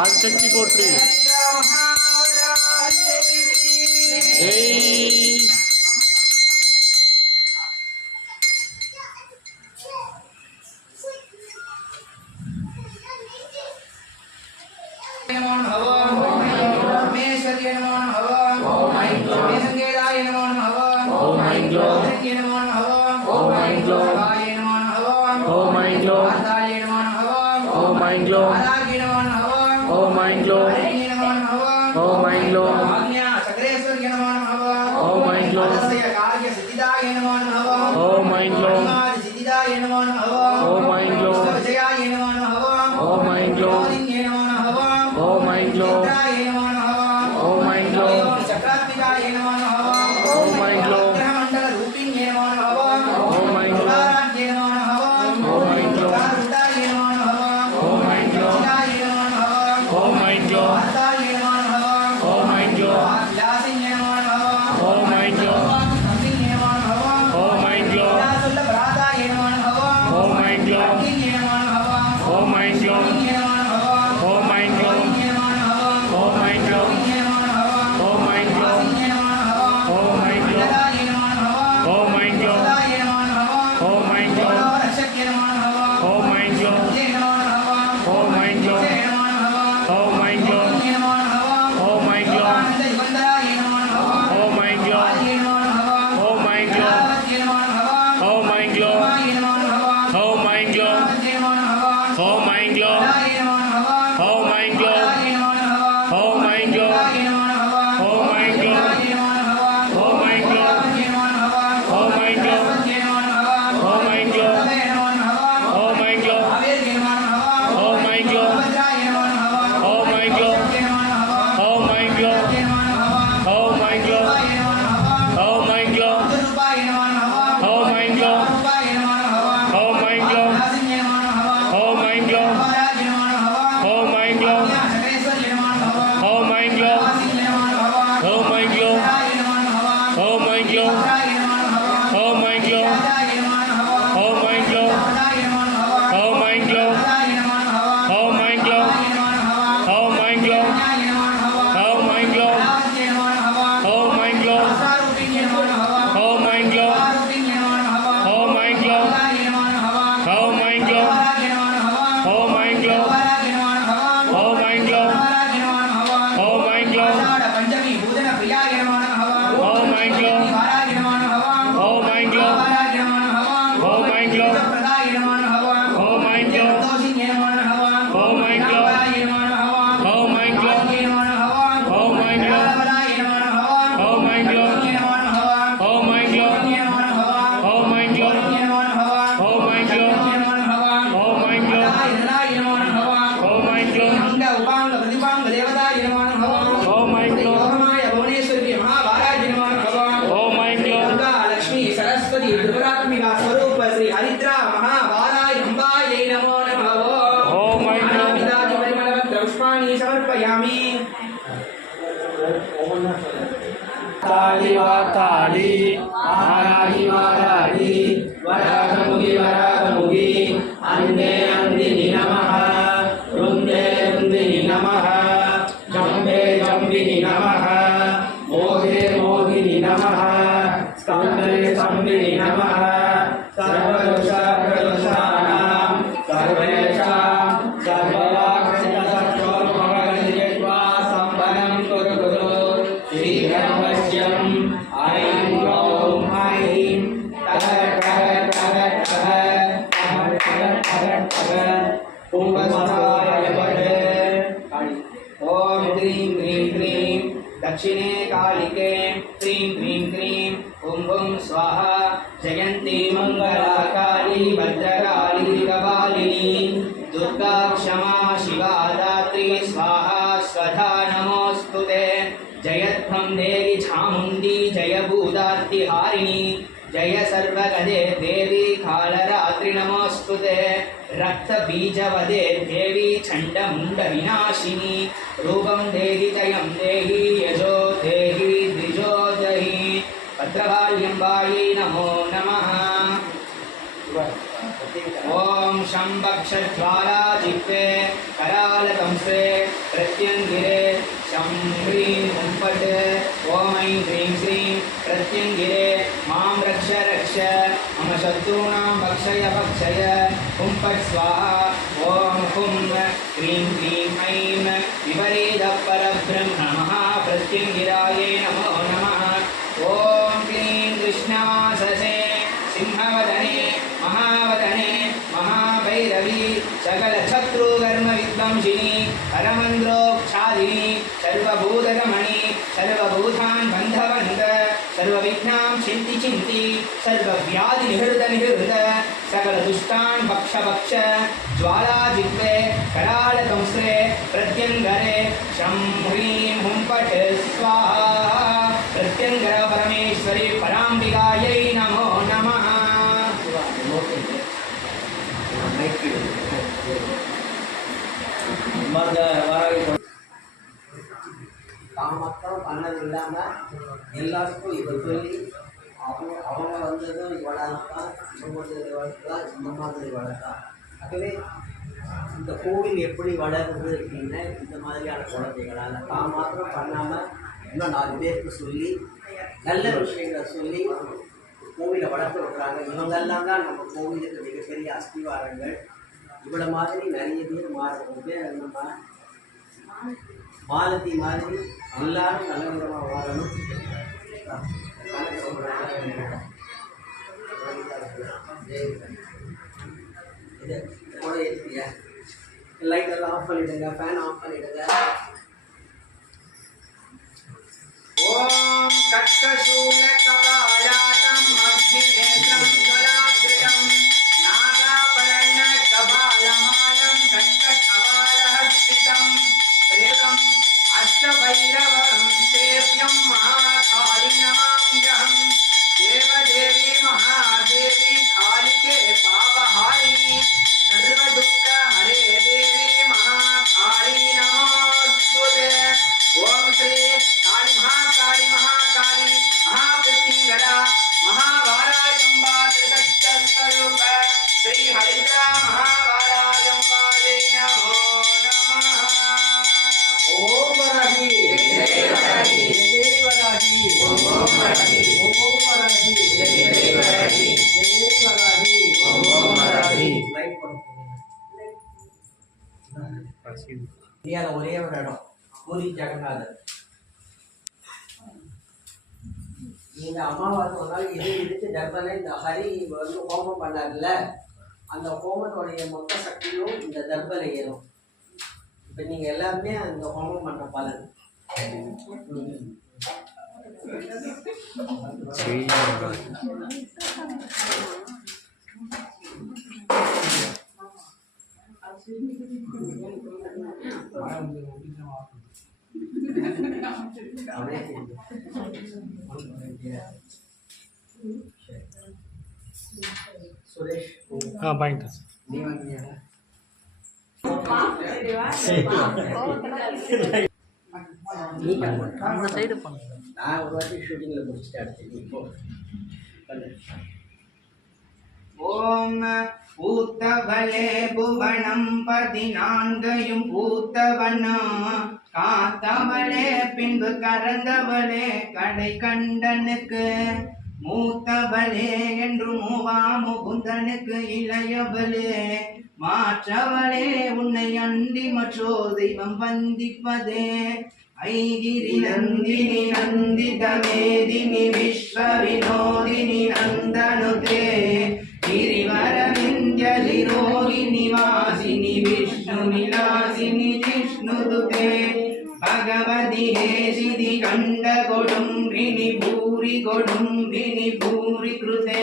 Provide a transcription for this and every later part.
ஆதிசக்தி போற்றி. दक्षिणे कालिके श्रीं ह्रीं क्रीं ओं ओं स्वाहा जयन्ती मंगला काली भद्रकाली कपालिनी दुर्गा क्षमा शिवा दात्री स्वाहा स्वधा नमोस्तुते जयध्वं देवी चामुण्डी जय भूतार्तिहारिणी जय सर्वगदे देवी कालरात्रि नमोस्तुते रक्त बीजवदे देवी चंडमुंड विनाशिनी रूपं देहि जयं देहि यशो देहि द्विजो देहि भद्रकाल्यं बाई नमो नमः। ओम शंभक्षज्वाला जिह्वे करालतंस्रे प्रत्यंगिरे शं ह्रीं हुं फट् ओम ऐं ह्रीं श्रीं प्रत्यंगिरे मां रक्ष रक्ष मम शत्रूणां भक्षय भक्षय हुं फट् स्वाहा ओम हुं ह्रीं क्लीं ऐं विपरीतपरब्रह्मणः प्रत्यंगिरायै नमो नमः ओम क्लीं कृष्णाससे सिंहवदने महावदने महाभैरवी सकल शत्रुकर्म विध्वंसिनी परमन्द्रोक्षादिनी सर्वभूतरमणि सर्वभूतान् बन्धवन्त सर्वविघ्नां चिन्ति चिन्ति सर्वव्याधि निहृत सकल दुष्टान् भक्ष भक्ष ज्वाला जिह्वे करालतंस्रे प्रत्यङ्गरे शं ह्रीं हुं फट् स्वाहा प्रत्यङ्गर परमेश्वरी पराम्बिकायै नमो नमः தாமத்தம் பண்ணது இல்லாமல் எல்லாருக்கும் இதை சொல்லி அவங்க வந்ததும் இவ்வளோதான் இந்த மாதிரி வளர்த்தான். ஆகவே இந்த கோவில் எப்படி வளருது அப்படின்னா இந்த மாதிரியான குழந்தைகளால் தான் மாத்திரம் பண்ணாமல் இன்னும் 4 பேருக்கு சொல்லி நல்ல விஷயங்களை சொல்லி கோவிலை வளர்த்து விடுறாங்க. இவங்கெல்லாம் தான் நம்ம கோவிலுக்கு மிகப்பெரிய அஸ்திவாரங்கள். இவ்வளோ மாதிரி நிறைய பேர் மாறுறது நம்ம மாலதி மாதிரி எல்லாரும் நல்ல விதமாக வாழணும். இது கூட இருக்கிய லைட் எல்லாம் ஆஃப் பண்ணிடுங்க, ஃபேன் ஆஃப் பண்ணிடுங்க. ओम तत्कशूल कपालातं अग्निनेत्रं ज्वलाकृतं नागाभरण कपालमालं कण्ठकपालहस्तितं प्रेतं अष्टभैरवं सेव्यं महाकालिनमाम्यहं देवदेवी महादेवी कालिके पापहारिणी सर्वदुःखहरे देवी महाकाली नमोस्तुते। ओम श्री काली महाकाली महाप्रत्यंगरा महावाराजंबा त्रिदत्तस्वरूप श्री हरिद्रा महावाराजंबायै नमो नमः। ओम वराही जय वराही जय वराही ओम वराही ओम वराही जय वराही जय वराही ओम वराही। लाइट पड़ो यार ஒரே ஒரு இடம் பூரி ஜெகநாதர். இந்த அமாவாசை ஒரு நாள் இது இருக்கு தர்பனை இந்த ஹரி வந்து ஹோமம் பண்ணார்ல, அந்த ஹோமத்தோடைய மொத்த சக்தியும் இந்த தர்பனை ஏறும். இப்போ நீங்கள் எல்லாருமே அந்த ஹோமம் பண்ண பலன். சுரேஷ் பாயிண்ட் நீ வாங்கியா அந்த சைடு பண்ணுங்க. நான் ஒரு வாட்டி ஷூட்டிங்கில் முடிச்சுட்டு அடுத்து இப்போ ஓம் பூத்தவளே புவனம் 14 பூத்தவனா காத்தவளே பின்பு கறந்தவளே கடை கண்டனுக்கு மூத்தவளே என்று மூவா முகுந்தனுக்கு இளையவளே மாற்றவளே உன்னை அண்டி மற்றோ தெய்வம் வந்திப்பதே ஐகிரி நந்தினி நந்தித மேதினி விஸ்வ வினோதினி நந்தனுதே गिरिवरविन्द्यलि रोगिणि वासिनि विष्णु विलासिनि जिष्णुदुते भगवति हे सिद्धि खण्ड गोडुम्बिनि भूरि गोडुम्बिनि भूरि कृते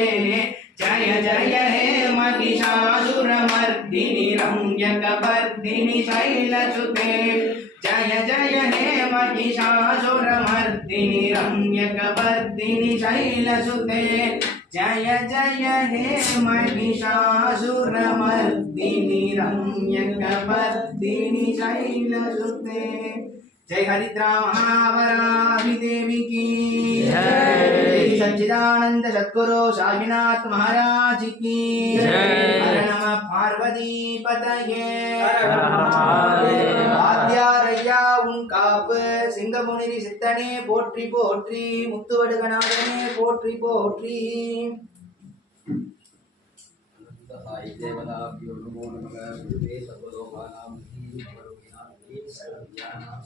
जय जय हे महिषासुरमर्दिनि रम्यकवर्दिनि शैलसुते जय जय हे महिषासुरमर्दिनि रम्यकवर्दिनि शैलसुते जय जय हे महिषासुरमर्दिनि रम्यकवर्दिनि शैलसुते। जय हरिद्रा महावराहि देवी की जय। सच्चिदानंद सद्गुरु साईनाथ महाराज की जय। हर नमः பதையே மகாதேவ. வாத்தியாரையா உன் காப்பு சிங்கமுனி சித்தனே போற்றி போற்றி முத்துவடுகநாதனே போற்றி போற்றி साई देवताभ्यो नमो नमः गुरुवे सर्वलोकानां सर्वज्ञानां